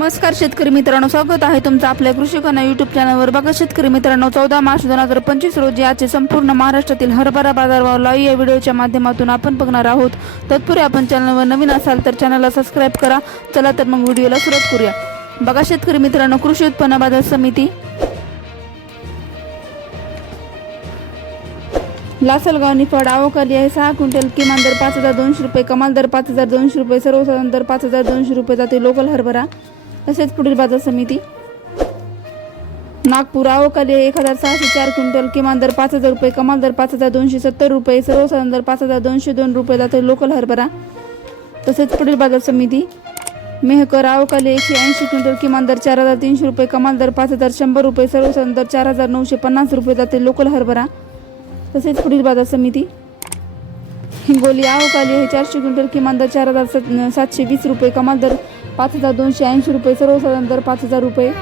नमस्कार शेतकरी मित्रांनो स्वागत आहे तुमचं आपल्या कृषी कन्या युट्यूब चॅनलवर बघा शेतकरी मित्रांनो चौदा मार्च दोन हजार पंचवीस रोजी आजचे संपूर्ण महाराष्ट्रातील हरभरा बाजारभाव लाईव्ह या व्हिडिओच्या माध्यमातून आपण बघणार आहोत. तत्पूर्वी आपण चॅनलवर नवीन असाल तर चॅनलला सबस्क्राईब करा. चला तर मग व्हिडिओला सुरुवात करूया. बघा शेतकरी मित्रांनो कृषी उत्पन्न बाजार समिती. लासलगाव निफाड आवकाली आहे. सहा क्विंटल किमान दर पाच हजार दोनशे रुपये कमाल दर पाच हजार दोनशे रुपये सर्वसाधारण दर पाच हजार दोनशे रुपये जाते लोकल हरभरा. तसेच पुढील बाजार समिती. नागपूर आवकाले एक हजार सहाशे चार क्विंटल किमान दर पाच हजार रुपये कमाल दर पाच हजार दोनशे सत्तर रुपये सर्वसाधारण दर पाच हजार दोनशे दोन रुपये जाते लोकल हरभरा. तसेच पुढील बाजार समिती. मेहकर आवकाली एकशे ऐंशी क्विंटल किमान दर चार हजार तीनशे रुपये कमाल दर पाच हजार शंभर रुपये सर्वसाधारण दर चार हजार नऊशे पन्नास रुपये जाते लोकल हरभरा. तसेच पुढील बाजार समिती. हिंगोली आवकाली हे चारशे क्विंटल किमान दर चार हजार सातशे वीस रुपये कमाल दर पाच हजार दोनशे ऐंशी रुपये सर्वसाधारण दर पाच हजार रुपये.